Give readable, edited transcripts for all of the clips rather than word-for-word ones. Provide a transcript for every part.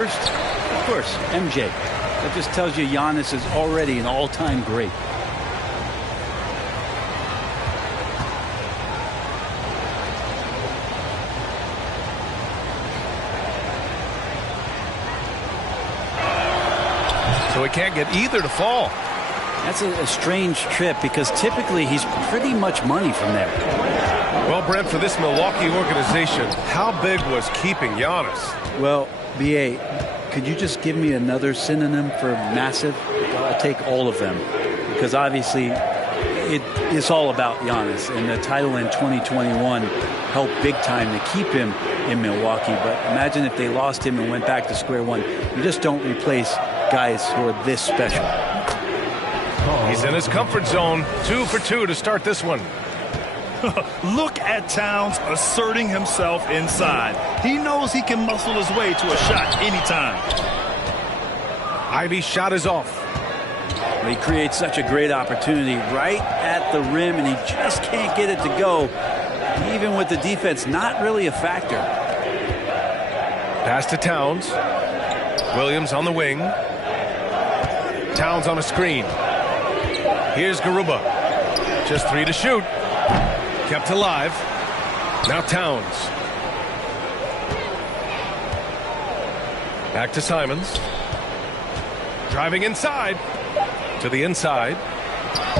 First, of course, MJ. That just tells you Giannis is already an all-time great. So he can't get either to fall. That's a strange trip because typically he's pretty much money from there. Well, Brent, for this Milwaukee organization, how big was keeping Giannis? Well, B.A., could you just give me another synonym for massive? I'll take all of them because obviously it's all about Giannis, and the title in 2021 helped big time to keep him in Milwaukee. But imagine if they lost him and went back to square one. You just don't replace guys who are this special. He's in his comfort zone. 2 for 2 to start this one. Look at Towns asserting himself inside. He knows he can muscle his way to a shot anytime. Ivy's shot is off. He creates such a great opportunity right at the rim, and he just can't get it to go. Even with the defense not really a factor. Pass to Towns. Williams on the wing. Towns on a screen. Here's Garuba. Just 3 to shoot. Kept alive. Now Towns. Back to Simons. Driving inside. To the inside.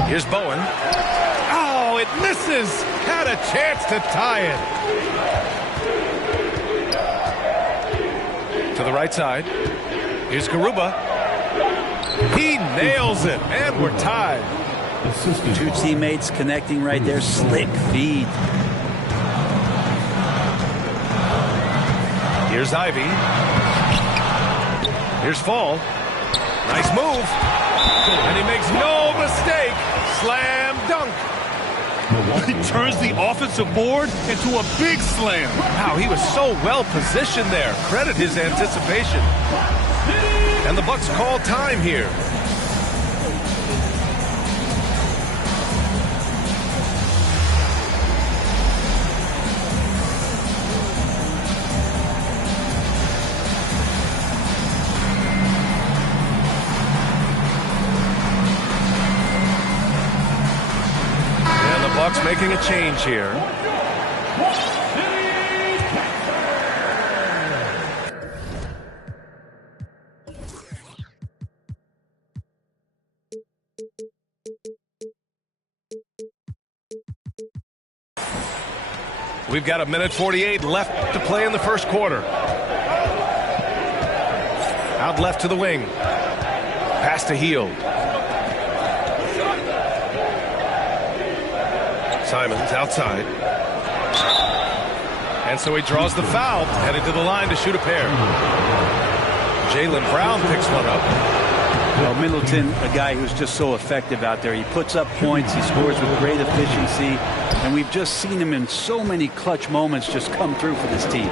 Here's Bowen. Oh, it misses. Had a chance to tie it. To the right side. Here's Garuba. He nails it, and we're tied. Two teammates connecting right there. Slick feed. Here's Ivy. Here's Fall. Nice move. And he makes no mistake. Slam dunk. He turns the offensive board into a big slam. Wow, he was so well positioned there. Credit his anticipation. And the Bucks call time here. And the Bucks making a change here. We've got 1:48 left to play in the first quarter. Out left to the wing. Pass to Hield. Simons outside. And so he draws the foul, headed to the line to shoot a pair. Jaylen Brown picks one up. Well, Middleton, a guy who's just so effective out there. He puts up points, he scores with great efficiency, and we've just seen him in so many clutch moments just come through for this team.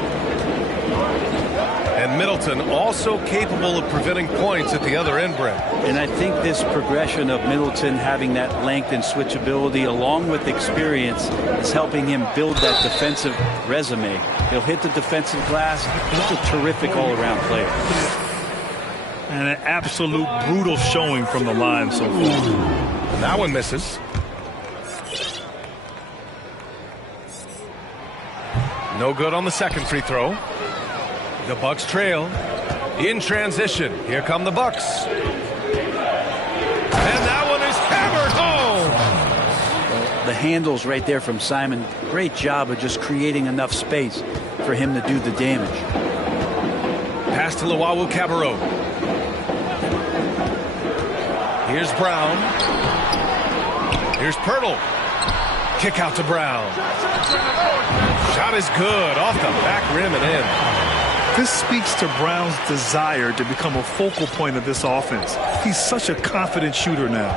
And Middleton also capable of preventing points at the other end, Brent. And I think this progression of Middleton having that length and switchability along with experience is helping him build that defensive resume. He'll hit the defensive glass. He's a terrific all-around player. And an absolute brutal showing from the line so far. That one misses. No good on the second free throw. The Bucks trail. In transition. Here come the Bucks. And that one is hammered home. The handles right there from Simon. Great job of just creating enough space for him to do the damage. Pass to Luwawu-Cabarrot. Here's Brown. Here's Pirtle. Kick out to Brown. Shot is good. Off the back rim and in. This speaks to Brown's desire to become a focal point of this offense. He's such a confident shooter now.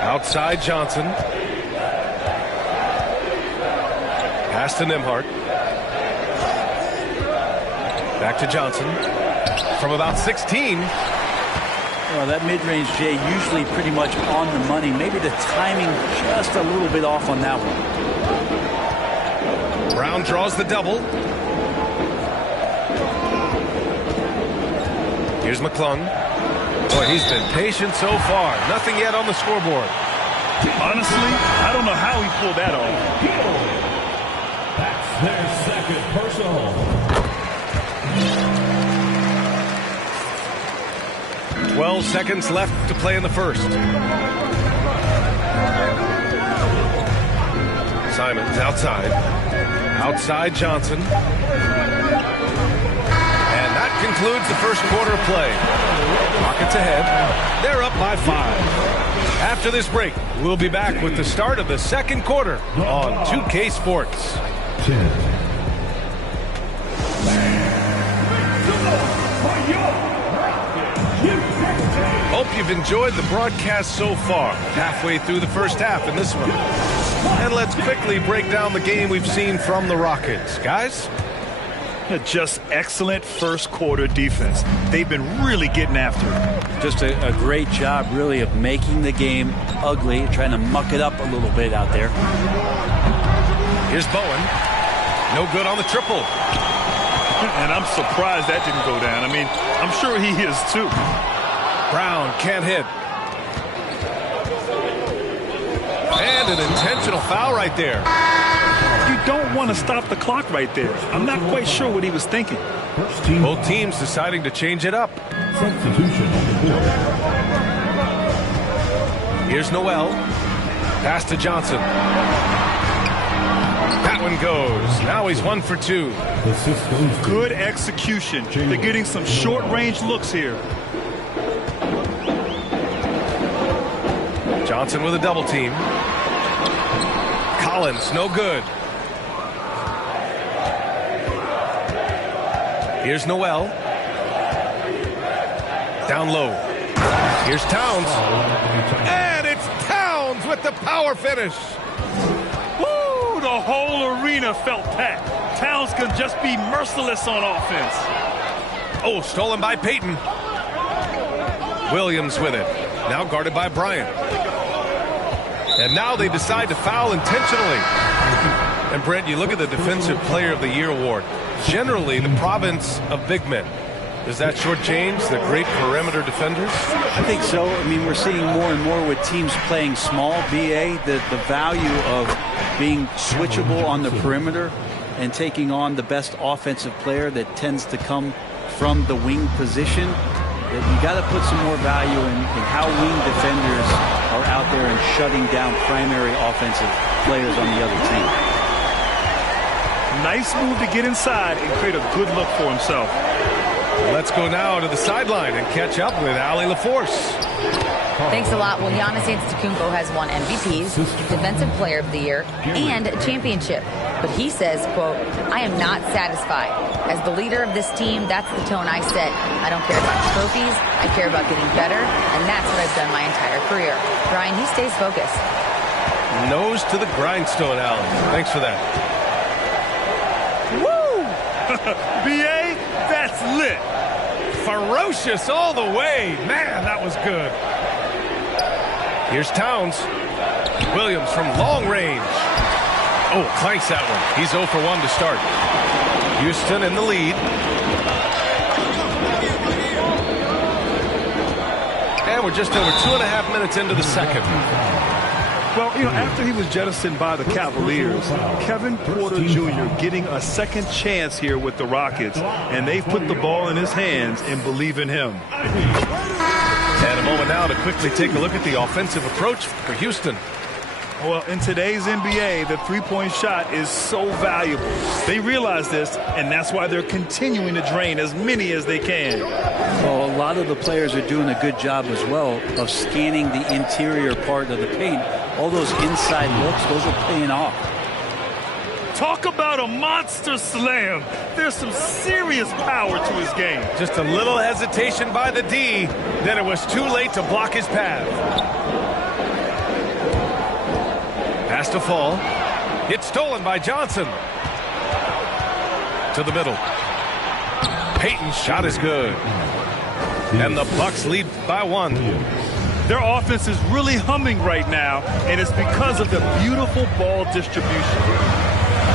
Outside Johnson. Pass to Nembhard. Back to Johnson. From about 16. Well, that mid-range, Jay, usually pretty much on the money. Maybe the timing just a little bit off on that one. Brown draws the double. Here's McClung. Boy, he's been patient so far. Nothing yet on the scoreboard. Honestly, I don't know how he pulled that off. That's their second personal. 12 seconds left to play in the first. Simons outside. Outside Johnson. And that concludes the first quarter of play. Rockets ahead. They're up by 5. After this break, we'll be back with the start of the second quarter on 2K Sports. 10. Hope you've enjoyed the broadcast so far. Halfway through the first half in this one. And let's quickly break down the game we've seen from the Rockets. Guys? Just excellent first quarter defense. They've been really getting after it. Just a great job, really, of making the game ugly, trying to muck it up a little bit out there. Here's Bowen. No good on the triple. And I'm surprised that didn't go down. I mean, I'm sure he is too. Brown can't hit. And an intentional foul right there. You don't want to stop the clock right there. I'm not quite sure what he was thinking. Both teams deciding to change it up. Substitution on the board. Here's Noel. Pass to Johnson. That one goes. Now he's 1 for 2. The Cisco's Good execution. They're getting some short-range looks here. Johnson with a double team. Collins, no good. Here's Noel. Down low. Here's Towns. And it's Towns with the power finish. Woo! The whole arena felt packed. Towns can just be merciless on offense. Oh, stolen by Payton. Williams with it. Now guarded by Bryant. And now they decide to foul intentionally. And Brent, you look at the Defensive Player of the Year award. Generally, the province of big men. Does that shortchange the great perimeter defenders? I think so. I mean, we're seeing more and more with teams playing small, BA, the value of being switchable on the perimeter and taking on the best offensive player that tends to come from the wing position. That you got to put some more value in how wing defenders are out there and shutting down primary offensive players on the other team. Nice move to get inside and create a good look for himself. Let's go now to the sideline and catch up with Allie LaForce. Thanks a lot. Well, Giannis Antetokounmpo has won MVPs, Defensive Player of the Year, and a championship. But he says, quote, I am not satisfied. As the leader of this team, that's the tone I set. I don't care about trophies. I care about getting better, and that's what I've done my entire career. Brian, he stays focused. Nose to the grindstone, Allie. Thanks for that. Woo! BA, that's lit. Ferocious all the way. Man, that was good. Here's Towns. Williams from long range. Oh, clanks that one. He's 0 for 1 to start. Houston in the lead. And we're just over 2.5 minutes into the second. Well, you know, after he was jettisoned by the Cavaliers, Kevin Porter Jr. getting a second chance here with the Rockets, and they've put the ball in his hands and believe in him. And a moment now to quickly take a look at the offensive approach for Houston. Well, in today's NBA, the three-point shot is so valuable. They realize this, and that's why they're continuing to drain as many as they can. Well, a lot of the players are doing a good job as well of scanning the interior part of the paint. All those inside looks, those are paying off. Talk about a monster slam. There's some serious power to his game. Just a little hesitation by the D. Then it was too late to block his path. Pass to fall. It's stolen by Johnson. To the middle. Payton's shot is good. And the Bucks lead by 1. Their offense is really humming right now, and it's because of the beautiful ball distribution.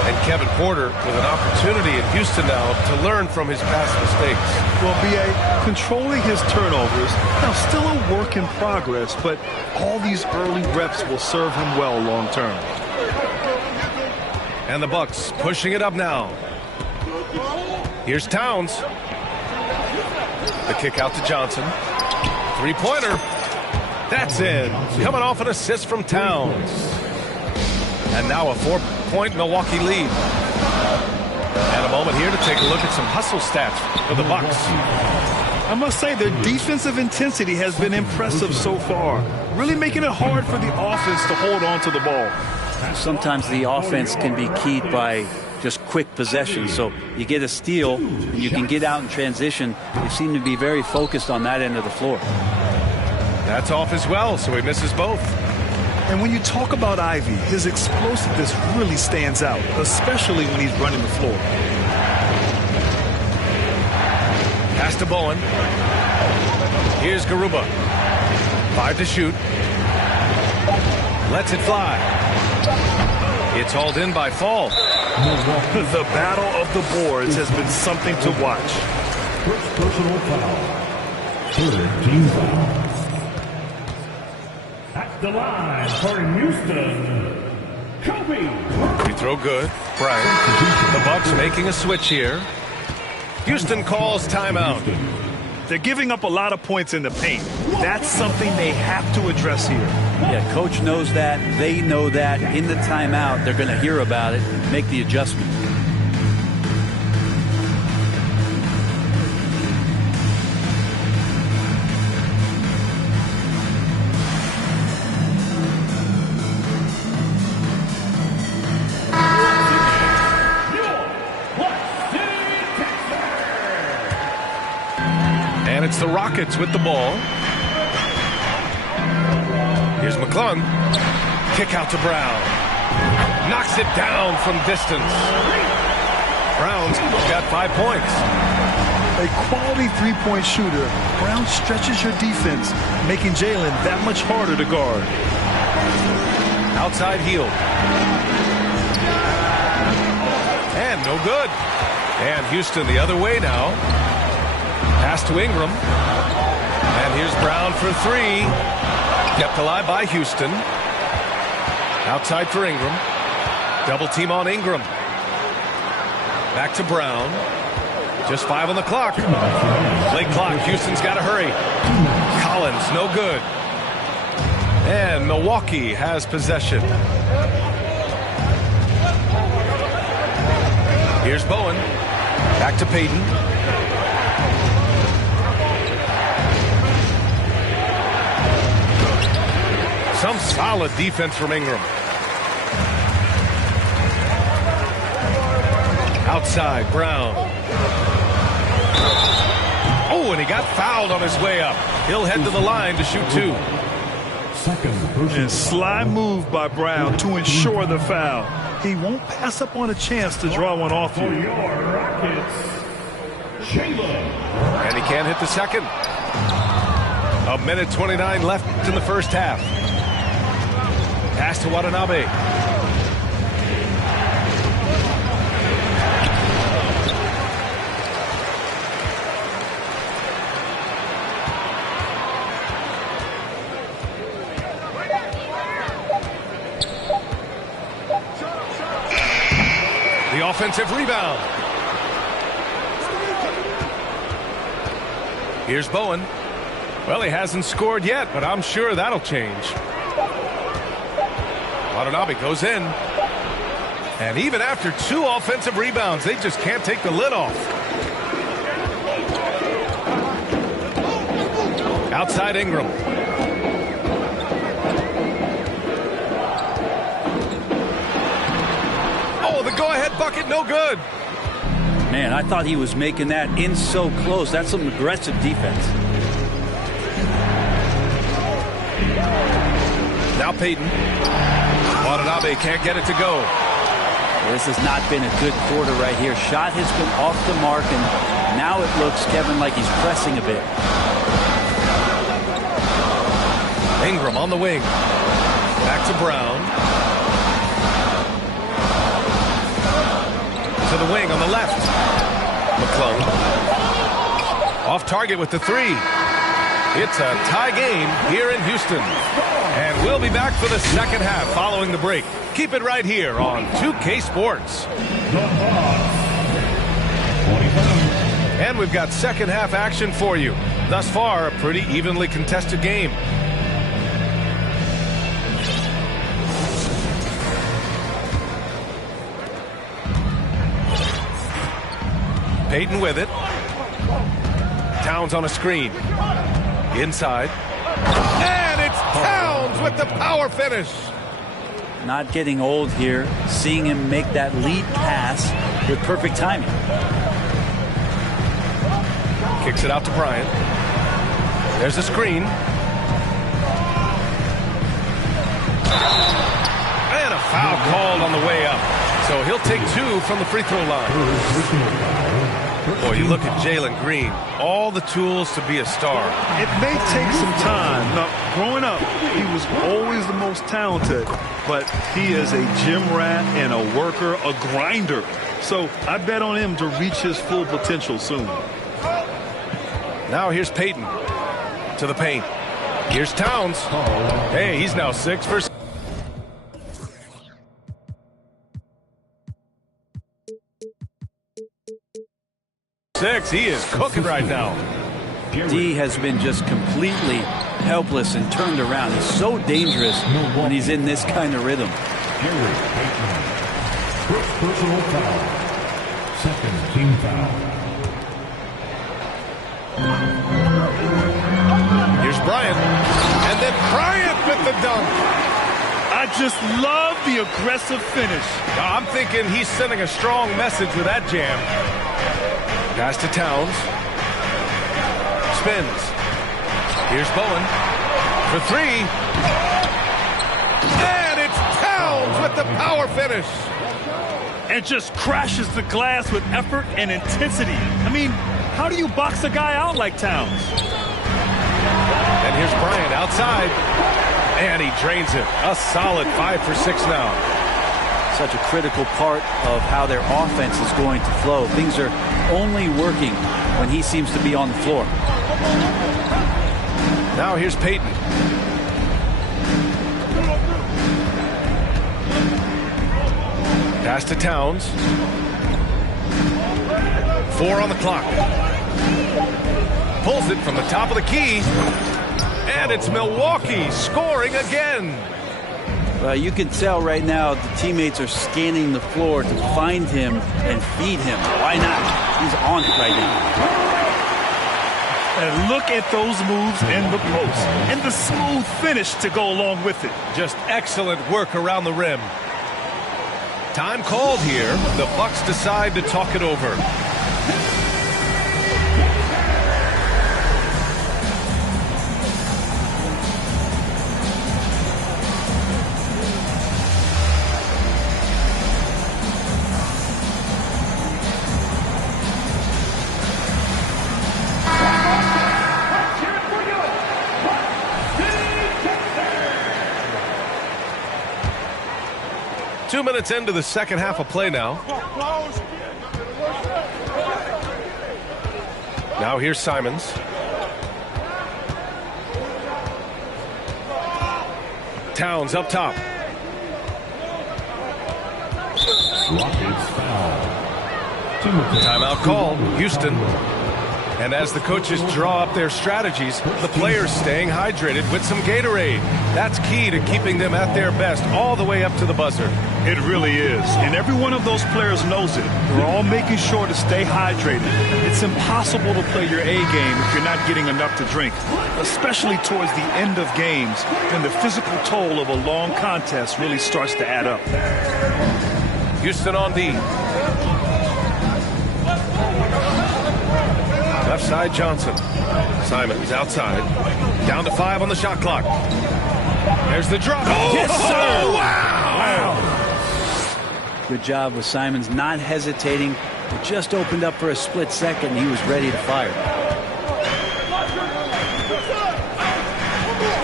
And Kevin Porter with an opportunity in Houston now to learn from his past mistakes. Well, B.A. controlling his turnovers, now still a work in progress, but all these early reps will serve him well long term. And the Bucks pushing it up now. Here's Towns. The kick out to Johnson. Three-pointer. That's in. Coming off an assist from Towns. And now a 4-point Milwaukee lead. And a moment here to take a look at some hustle stats for the Bucks. I must say their defensive intensity has been impressive so far, really making it hard for the offense to hold on to the ball. Sometimes the offense can be keyed by just quick possession. So you get a steal and you can get out in transition. They seem to be very focused on that end of the floor. That's off as well, so he misses both. And when you talk about Ivy, his explosiveness really stands out, especially when he's running the floor. Pass to Bowen. Here's Garuba. 5 to shoot. Lets it fly. It's hauled in by Fall. The battle of the boards has been something to watch. First personal foul. Third team foul. At the line for Houston, Kobe. Free throw good. Bryant. The Bucks making a switch here. Houston calls timeout. They're giving up a lot of points in the paint. That's something they have to address here. Yeah, coach knows that. They know that. In the timeout, they're going to hear about it and make the adjustment. And it's the Rockets with the ball. Here's McClung. Kick out to Brown. Knocks it down from distance. Brown's got 5 points. A quality three-point shooter, Brown stretches your defense, making Jalen that much harder to guard. Outside heel. And no good. And Houston the other way now. Pass to Ingram. And here's Brown for 3. Kept alive by Houston. Outside for Ingram. Double team on Ingram. Back to Brown. Just 5 on the clock. Late clock. Houston's got to hurry. Collins, no good. And Milwaukee has possession. Here's Bowen. Back to Payton. Some solid defense from Ingram. Outside, Brown. Oh, and he got fouled on his way up. He'll head to the line to shoot 2. And sly move by Brown to ensure the foul. He won't pass up on a chance to draw one off you. And he can't hit the second. 1:29 left in the first half. Pass to Watanabe. The offensive rebound. Here's Bowen. Well, he hasn't scored yet, but I'm sure that'll change. Watanabe goes in. And even after 2 offensive rebounds, they just can't take the lid off. Outside Ingram. Oh, the go-ahead bucket, no good. Man, I thought he was making that in so close. That's some aggressive defense. Now Payton. Watanabe can't get it to go. This has not been a good quarter right here. Shot has been off the mark, and now it looks, Kevin, like he's pressing a bit. Ingram on the wing. Back to Brown. to the wing on the left. McClung. Off target with the three. It's a tie game here in Houston. And we'll be back for the second half following the break. Keep it right here on 2K Sports. And we've got second half action for you. Thus far, a pretty evenly contested game. Payton with it. Towns on a screen. Inside. And it's Towns with the power finish. Not getting old here. Seeing him make that lead pass with perfect timing. Kicks it out to Bryant. There's a screen. And a foul called on the way up. So he'll take 2 from the free throw line. Boy, you look at Jalen Green. All the tools to be a star. It may take some time. Now, growing up, he was always the most talented, but he is a gym rat and a worker, a grinder. So I bet on him to reach his full potential soon. Now here's Payton to the paint. Here's Towns. Hey, he's now 6 for 6. He is cooking right now. D has been just completely helpless and turned around. He's so dangerous when he's in this kind of rhythm. First personal foul. Second team foul. Here's Bryant. And then Bryant with the dunk. I just love the aggressive finish. I'm thinking he's sending a strong message with that jam. Pass to Towns. Spins. Here's Bowen for 3. And it's Towns with the power finish. And just crashes the glass with effort and intensity. I mean, how do you box a guy out like Towns? And here's Bryant outside. And he drains it. A solid 5 for 6 now. Such a critical part of how their offense is going to flow. Things are only working when he seems to be on the floor. Now here's Payton. Pass to Towns. 4 on the clock. Pulls it from the top of the key. And it's Milwaukee scoring again. You can tell right now the teammates are scanning the floor to find him and feed him. Why not? He's on it right now. And look at those moves in the post and the smooth finish to go along with it. Just excellent work around the rim. Time called here. The Bucks decide to talk it over. Minutes into the second half of play now. Now here's Simons. Towns up top. Timeout call, Houston. And as the coaches draw up their strategies, the players staying hydrated with some Gatorade. That's key to keeping them at their best all the way up to the buzzer. It really is. And every one of those players knows it. They're all making sure to stay hydrated. It's impossible to play your A game if you're not getting enough to drink, especially towards the end of games when the physical toll of a long contest really starts to add up. Houston on D. Left side Johnson. Simons outside. Down to 5 on the shot clock. There's the drop. Oh, yes, sir. Oh, wow. Good job with Simons not hesitating. It just opened up for a split second. He was ready to fire.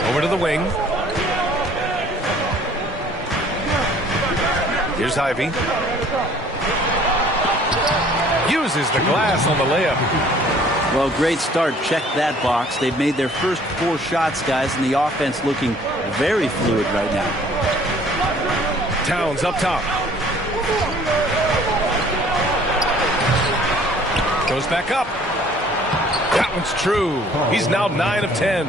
Over to the wing. Here's Ivy. uses the glass on the layup. Well, great start. Check that box. They've made their first 4 shots, guys, and the offense looking very fluid right now. Towns up top. Goes back up. That one's true. He's now 9 of 10.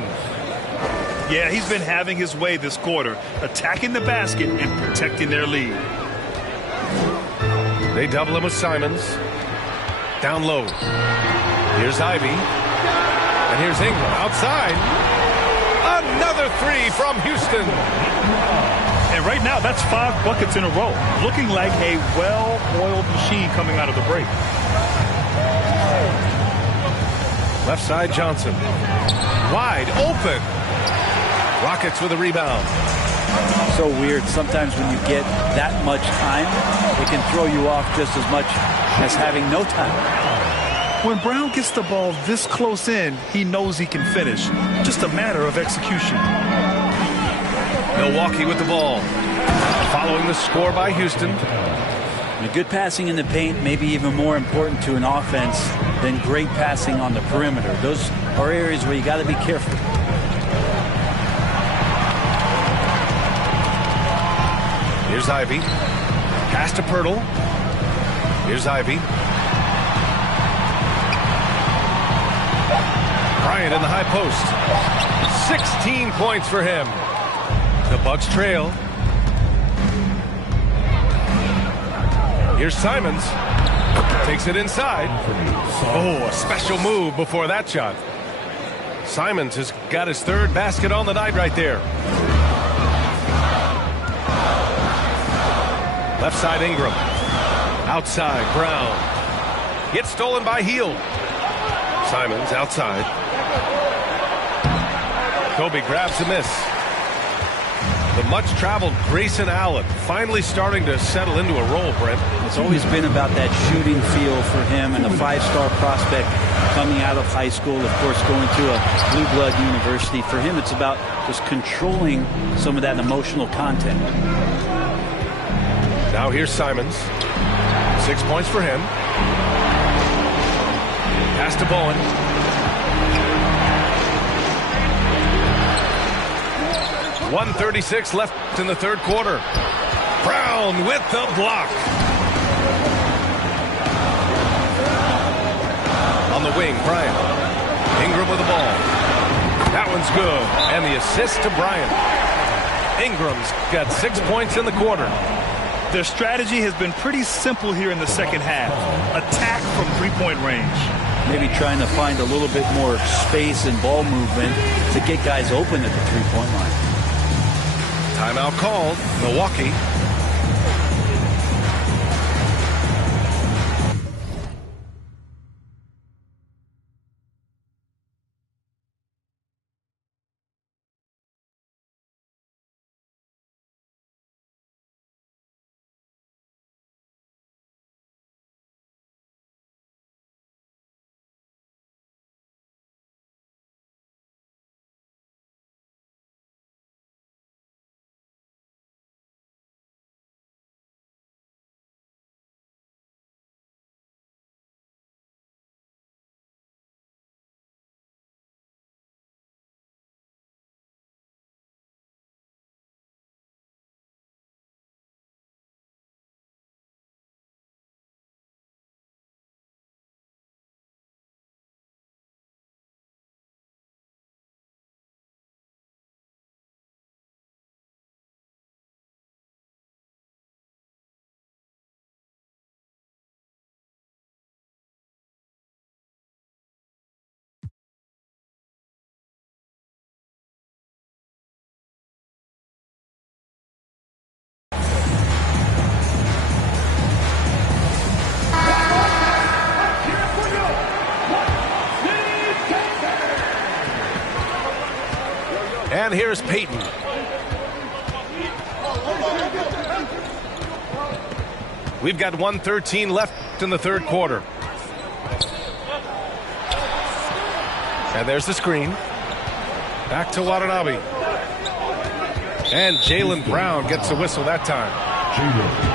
Yeah, he's been having his way this quarter, attacking the basket and protecting their lead. They double him with Simons. Down low. Here's Ivy. And here's Ingram outside. Another 3 from Houston. And right now, that's 5 buckets in a row. Looking like a well-oiled machine coming out of the break. Left side, Johnson. Wide open. Rockets with a rebound. So weird. Sometimes when you get that much time, it can throw you off just as much as having no time. When Brown gets the ball this close in, he knows he can finish. Just a matter of execution. Milwaukee with the ball. Following the score by Houston. And good passing in the paint may be even more important to an offense than great passing on the perimeter. Those are areas where you got to be careful. Here's Ivy. Pass to Pirtle. Here's Ivy. Bryant in the high post. 16 points for him. The Bucks trail. Here's Simons. Takes it inside. Oh, a special move before that shot. Simons has got his 3rd basket on the night right there. Left side, Ingram. Outside, Brown. Gets stolen by Hield. Simons outside. Kobe grabs a miss. The much-traveled Grayson Allen finally starting to settle into a role, Brent. It's always been about that shooting feel for him, and a 5-star prospect coming out of high school, of course, going to a blue blood university. For him, it's about just controlling some of that emotional content. Now here's Simons. 6 points for him. Pass to Bowen. .136 left in the 3rd quarter. Brown with the block. On the wing, Bryant. Ingram with the ball. That one's good. And the assist to Bryant. Ingram's got 6 points in the quarter. Their strategy has been pretty simple here in the second half. Attack from 3-point range. Maybe trying to find a little bit more space and ball movement to get guys open at the 3-point line. Timeout called. Milwaukee. And here's Peyton. We've got 1:13 left in the 3rd quarter. And there's the screen. Back to Watanabe. And Jaylen Brown gets a whistle that time.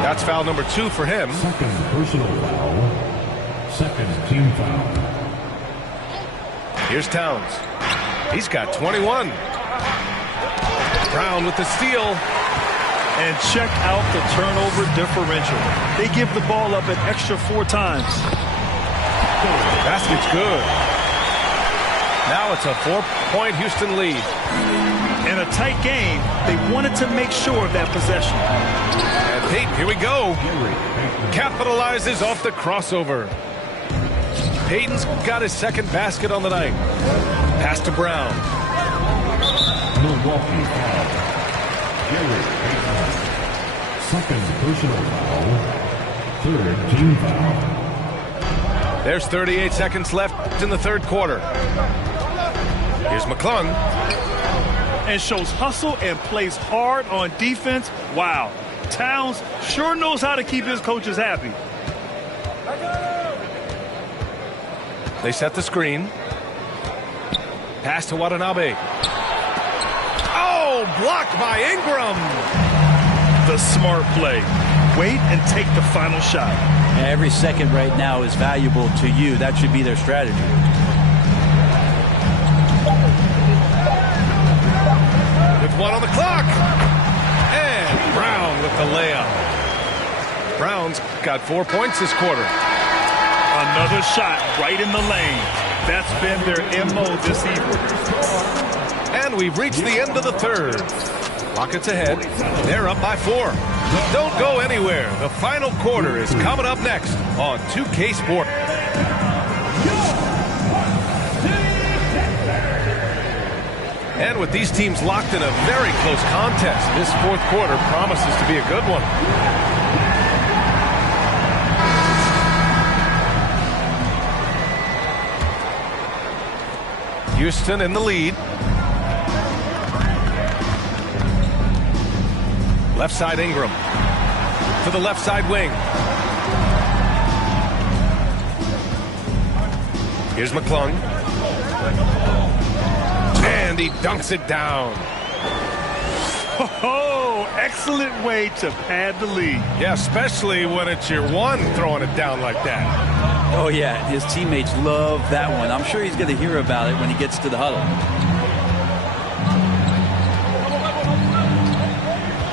That's foul number 2 for him. Second personal foul. Second team foul. Here's Towns. He's got 21. Brown with the steal. And check out the turnover differential. They give the ball up an extra 4 times. Basket's good. Now it's a 4-point Houston lead. In a tight game, they wanted to make sure of that possession. And Peyton, here we go. Capitalizes off the crossover. Peyton's got his second basket on the night. Pass to Brown. Milwaukee foul. Gary Payton. Second personal foul. Third team foul. There's 38 seconds left in the third quarter. Here's McClung. And shows hustle and plays hard on defense. Wow. Towns sure knows how to keep his coaches happy. They set the screen. Pass to Watanabe. Oh, blocked by Ingram. The smart play. Wait and take the final shot. Every second right now is valuable to you. That should be their strategy. With 1 on the clock. And Brown with the layup. Brown's got 4 points this quarter. Another shot right in the lane. That's been their MO this evening. And we've reached the end of the third. Rockets ahead. They're up by 4. Don't go anywhere. The final quarter is coming up next on 2K Sport. And with these teams locked in a very close contest, this fourth quarter promises to be a good one. Houston in the lead. Left side Ingram. To the left side wing. Here's McClung. And he dunks it down. Oh, excellent way to pad the lead. Yeah, especially when it's your one throwing it down like that. Oh, yeah, his teammates love that one. I'm sure he's going to hear about it when he gets to the huddle.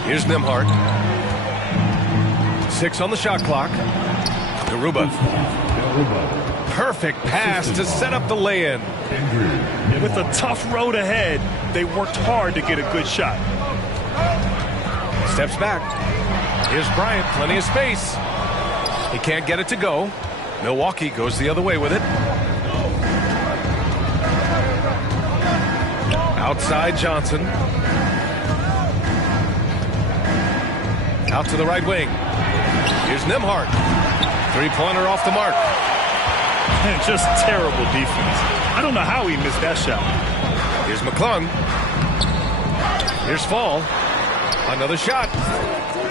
Here's Nembhard. 6 on the shot clock. Garuba. Perfect pass to set up the lay-in. With a tough road ahead, they worked hard to get a good shot. Steps back. Here's Bryant, plenty of space. He can't get it to go. Milwaukee goes the other way with it. Outside Johnson. Out to the right wing. Here's Nembhard. Three-pointer off the mark. And just terrible defense. I don't know how he missed that shot. Here's McClung. Here's Fall. Another shot.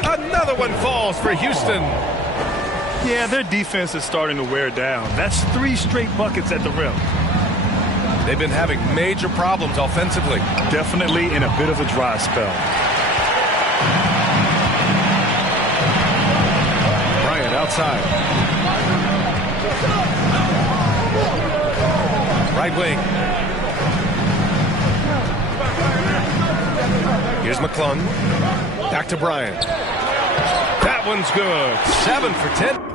Another one falls for Houston. Yeah, their defense is starting to wear down. That's 3 straight buckets at the rim. They've been having major problems offensively. Definitely in a bit of a dry spell. Bryant outside. Right wing. Here's McClung. Back to Bryant. That one's good. 7 for 10.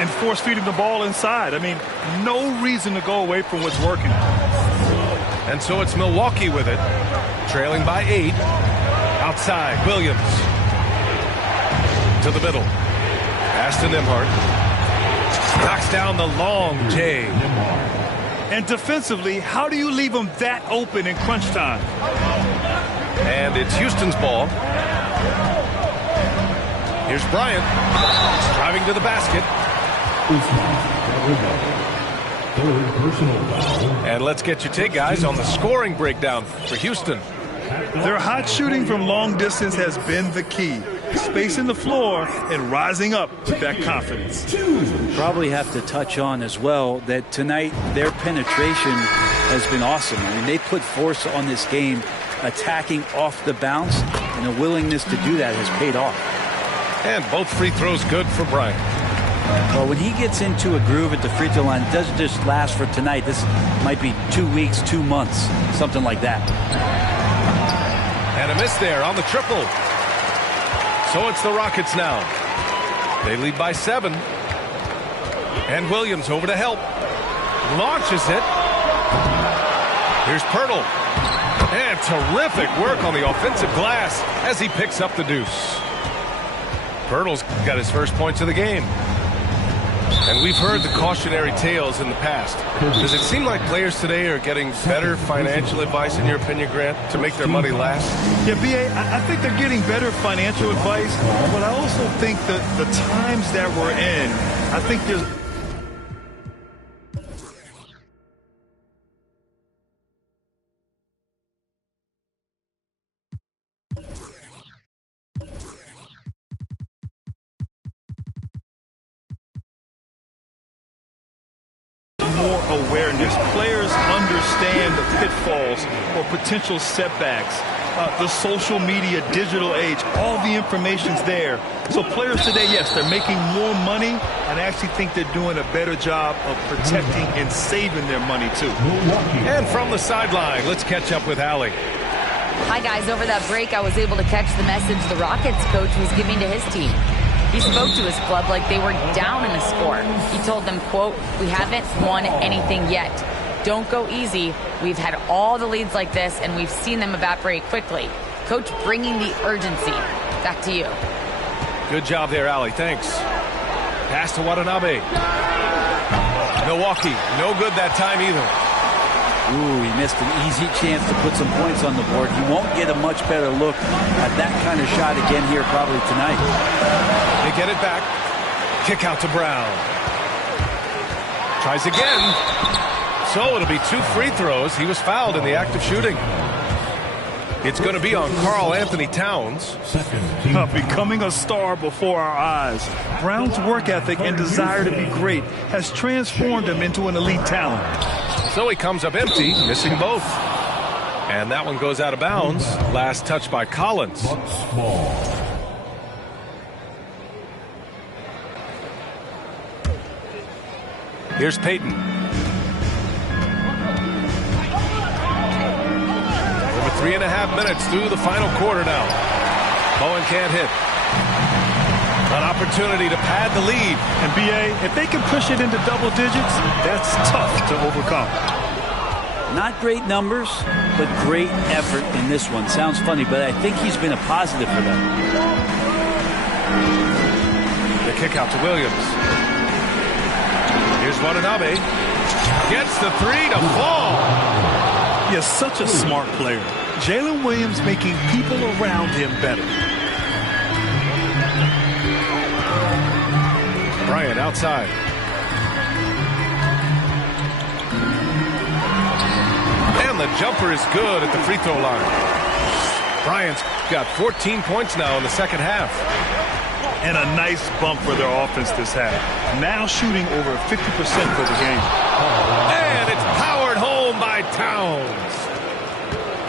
And force feeding the ball inside. I mean, no reason to go away from what's working. And so it's Milwaukee with it. Trailing by 8. Outside, Williams. To the middle. Pass to Nembhard. Knocks down the long J. And defensively, how do you leave them that open in crunch time? And it's Houston's ball. Here's Bryant. Driving to the basket. Third personal foul. And let's get your take, guys, on the scoring breakdown for Houston. Their hot shooting from long distance has been the key. Spacing the floor and rising up with that confidence. Probably have to touch on as well that tonight their penetration has been awesome. I mean, they put force on this game, attacking off the bounce, and the willingness to do that has paid off. And both free throws good for Bryant. Well, when he gets into a groove at the free throw line, it doesn't just last for tonight. This might be 2 weeks, 2 months, something like that. And a miss there on the triple. So it's the Rockets now. They lead by 7. And Williams over to help. Launches it. Here's Pirtle. And terrific work on the offensive glass as he picks up the deuce. Pirtle's got his first points of the game. And we've heard the cautionary tales in the past. Does it seem like players today are getting better financial advice, in your opinion, Grant, to make their money last? Yeah, B.A., I think they're getting better financial advice, but I also think that the times that we're in, I think there's more awareness. Players understand the pitfalls or potential setbacks. The social media, digital age, all the information's there. So players today, yes, they're making more money, and I actually think they're doing a better job of protecting and saving their money, too. And from the sideline, let's catch up with Allie. Hi, guys. Over that break, I was able to catch the message the Rockets coach was giving to his team. He spoke to his club like they were down in a score. He told them, quote, "We haven't won anything yet. Don't go easy. We've had all the leads like this, and we've seen them evaporate quickly." Coach bringing the urgency. Back to you. Good job there, Allie. Thanks. Pass to Watanabe. Milwaukee, no good that time either. Ooh, he missed an easy chance to put some points on the board. He won't get a much better look at that kind of shot again here probably tonight. They get it back. Kick out to Brown. Tries again. So it'll be 2 free throws. He was fouled in the act of shooting. It's going to be on Karl Anthony Towns. Becoming a star before our eyes. Brown's work ethic and desire to be great has transformed him into an elite talent. So he comes up empty, missing both. And that one goes out of bounds. Last touch by Collins. Here's Payton. Over 3.5 minutes through the final quarter now. Bowen can't hit. An opportunity to pad the lead. And B.A., if they can push it into double digits, that's tough to overcome. Not great numbers, but great effort in this one. Sounds funny, but I think he's been a positive for them. The kick out to Williams. Here's Watanabe. Gets the 3 to fall. He is such a smart player. Jalen Williams making people around him better. Bryant outside. And the jumper is good at the free throw line. Bryant's got 14 points now in the second half. And a nice bump for their offense this half. Now shooting over 50% for the game. And it's powered home by Towns.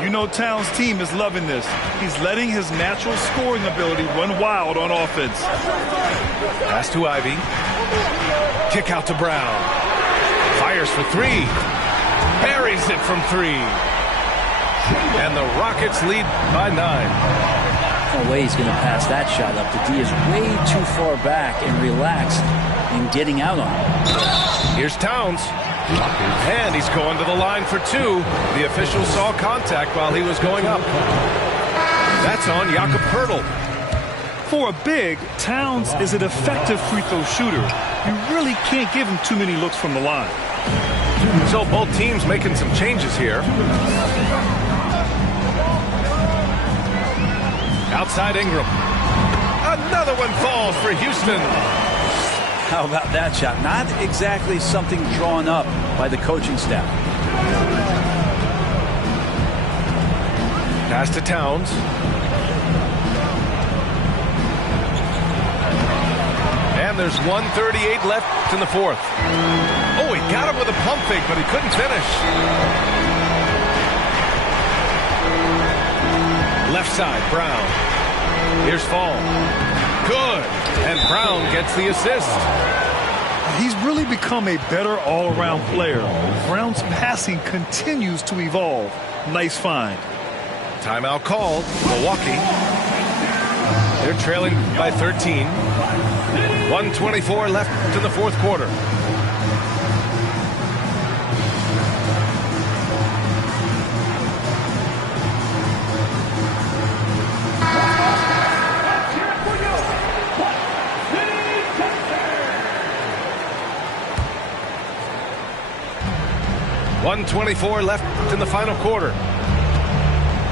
You know Towns' team is loving this. He's letting his natural scoring ability run wild on offense. Pass to Ivy. Kick out to Brown. Fires for 3. Buries it from 3. And the Rockets lead by 9. No way he's going to pass that shot up. The D is way too far back and relaxed in getting out on it. Here's Towns. And he's going to the line for 2. The official saw contact while he was going up. That's on Jakob Poeltl. For a big, Towns is an effective free throw shooter. You really can't give him too many looks from the line. So both teams making some changes here. Outside Ingram. Another one falls for Houston. How about that shot? Not exactly something drawn up by the coaching staff. Pass to Towns. And there's 1:38 left in the fourth. Oh, he got him with a pump fake, but he couldn't finish. Left side, Brown. Here's Fall. Good. And Brown gets the assist. He's really become a better all-around player. Brown's passing continues to evolve. Nice find. Timeout called. Milwaukee. They're trailing by 13. 1:24 left in the fourth quarter. .124 left in the final quarter.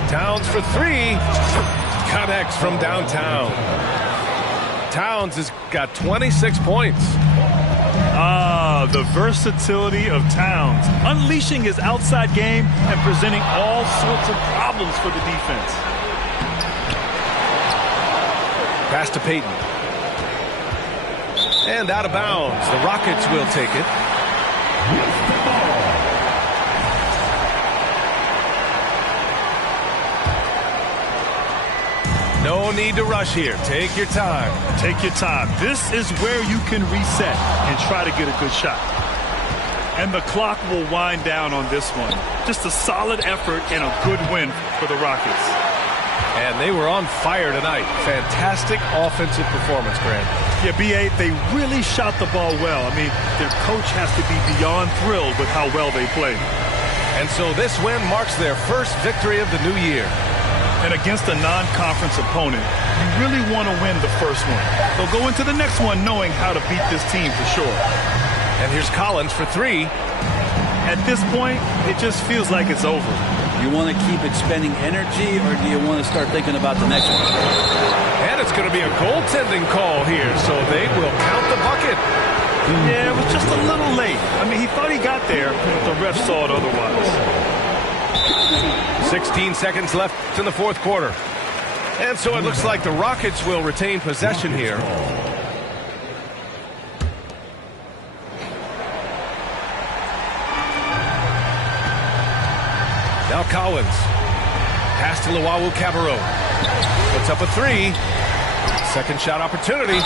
Towns for three. Connects from downtown. Towns has got 26 points. The versatility of Towns. Unleashing his outside game and presenting all sorts of problems for the defense. Pass to Payton. And out of bounds. The Rockets will take it. No need to rush here. Take your time. Take your time. This is where you can reset and try to get a good shot. And the clock will wind down on this one. Just a solid effort and a good win for the Rockets. And they were on fire tonight. Fantastic offensive performance, Grant. Yeah, B.A., they really shot the ball well. I mean, their coach has to be beyond thrilled with how well they played. And so this win marks their first victory of the new year. And against a non-conference opponent, you really want to win the first one. They'll go into the next one knowing how to beat this team for sure. And here's Collins for three. At this point, it just feels like it's over. You want to keep expending energy, or do you want to start thinking about the next one? And it's going to be a goaltending call here, so they will count the bucket. Yeah, it was just a little late. I mean, he thought he got there, but the ref saw it otherwise. 16 seconds left in the fourth quarter. And so it looks like the Rockets will retain possession here. Now Collins. Pass to Luwawu-Cabarrot. Puts up a three. Second shot opportunity.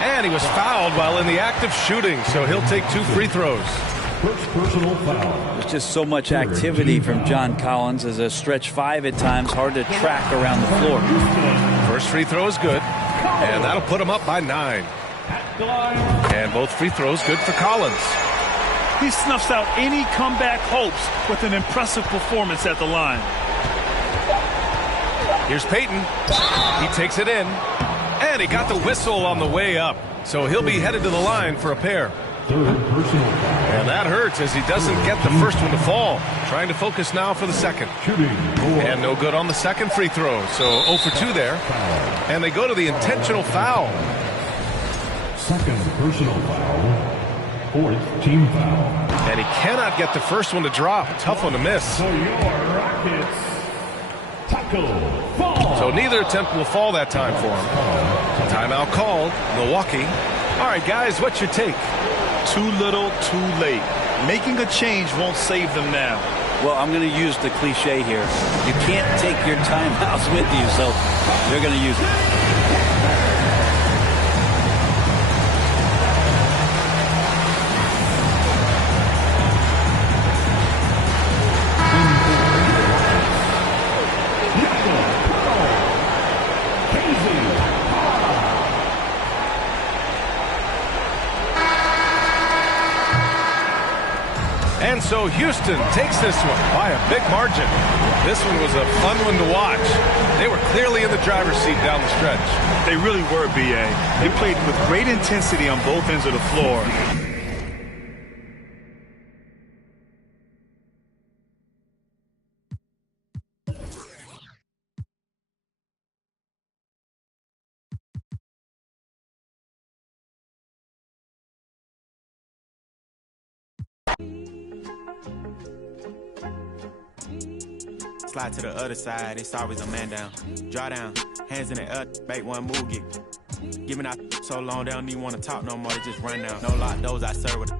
And he was fouled while in the act of shooting, so he'll take 2 free throws. First personal foul. There's just so much activity from John Collins as a stretch 5 at times, hard to track around the floor. First free throw is good, and that'll put him up by 9. And both free throws good for Collins. He snuffs out any comeback hopes with an impressive performance at the line. Here's Payton. He takes it in, and he got the whistle on the way up, so he'll be headed to the line for a pair. Third personal foul. And that hurts as he doesn't get the first one to fall. Trying to focus now for the second. Shooting. And no good on the second free throw. So 0 for 2 there. And they go to the intentional foul. Second personal foul. Fourth team foul. And he cannot get the first one to drop. Tough one to miss. So your Rockets tackle fall. So neither attempt will fall that time for him. Timeout called. Milwaukee. All right, guys, what's your take? Too little, too late. Making a change won't save them now. Well, I'm going to use the cliche here. You can't take your timeouts with you, so they're going to use it. And so Houston takes this one by a big margin. This one was a fun one to watch. They were clearly in the driver's seat down the stretch. They really were, B.A. They played with great intensity on both ends of the floor. Slide to the other side, it's always a man down. Draw down, hands in the air, bait one move, get. Giving out so long, they don't even want to talk no more, they just run down. No lock, those I serve with.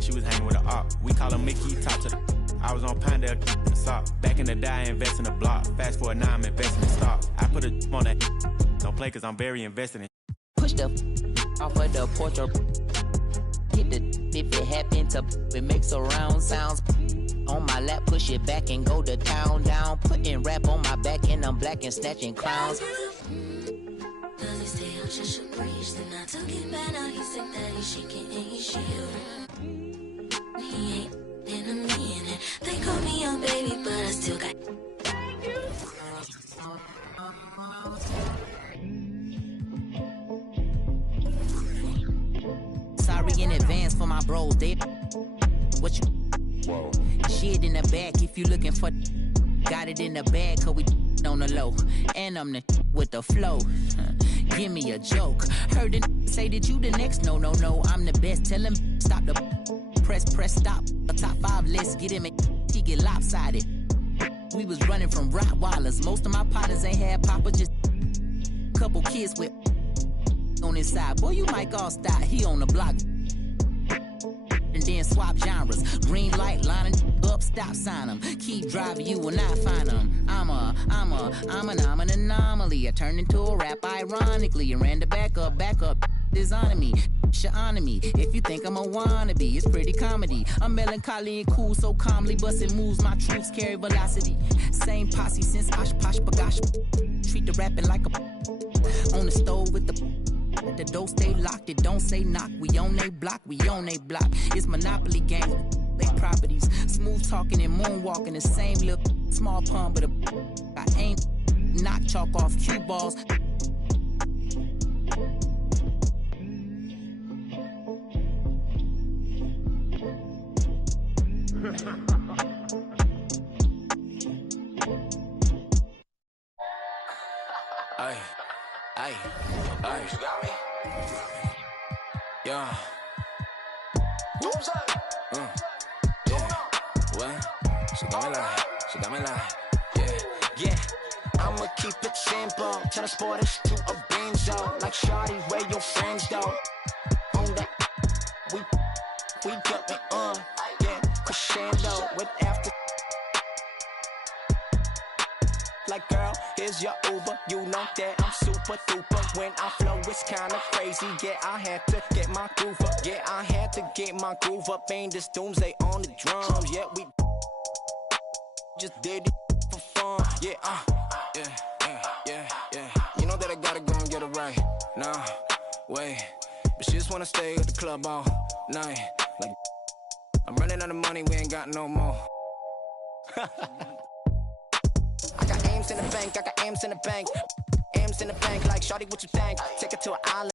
She was hanging with a op. We call her Mickey, talk to the. I was on Pinedale, in the sock. Back in the day, I invest in the block. Fast forward now, I'm investing in stock. I put a on that. Don't play because I'm very invested in. Push the off of the porch or hit the if it happen to it makes a round sounds. On my lap, push it back and go to town down. Putting rap on my back and I'm black and snatching clowns. Does he stay out just a breeze? Then I took it back, now he's sick that he's shaking and he's shivering. He ain't in a minute. They call me young baby, but I still got. Sorry in advance for my bros. They what you whoa. Shit in the bag if you looking for. Got it in the bag cause we on the low. And I'm the with the flow. Give me a joke. Heard the say that you the next. No, I'm the best. Tell him stop the press, stop. A top 5 list, get him he get lopsided. We was running from Rottweilers. Most of my partners ain't had papa, just couple kids with on his side. Boy, you might all stop. He on the block. And then swap genres. Green light, lining up, stop sign them. Keep driving, you will not find them. I'm an anomaly. I turned into a rap ironically and ran the back up, designing me. Honor me. If you think I'm a wannabe, it's pretty comedy. I'm melancholy and cool, so calmly busting moves. My troops carry velocity. Same posse since Osh Posh Bagash. Treat the rapping like a on the stove with the door stay locked, it don't say knock. We on they block, It's Monopoly game, they properties. Smooth talking and moonwalking, the same little small pun, but I ain't knock chalk off cue balls. Ay, you got me? Yeah. Yeah. What? She got me like. Yeah. I'ma keep it simple. Tell the sporters to a benzo. Like shawty, where your friends go? On that, we got me on. Yeah, crescendo with after. Like girl, here's your Uber. You know that I'm super duper. When I flow, it's kinda crazy. Yeah, I had to get my groove up. Ain't this doomsday on the drums. Yeah, we just did it for fun. Yeah, yeah. You know that I gotta go and get it right. Nah, wait. But she just wanna stay at the club all night. Like, I'm running out of money, we ain't got no more. I got aims in the bank, M's in the bank, like shawty, what you think? Take her to an island.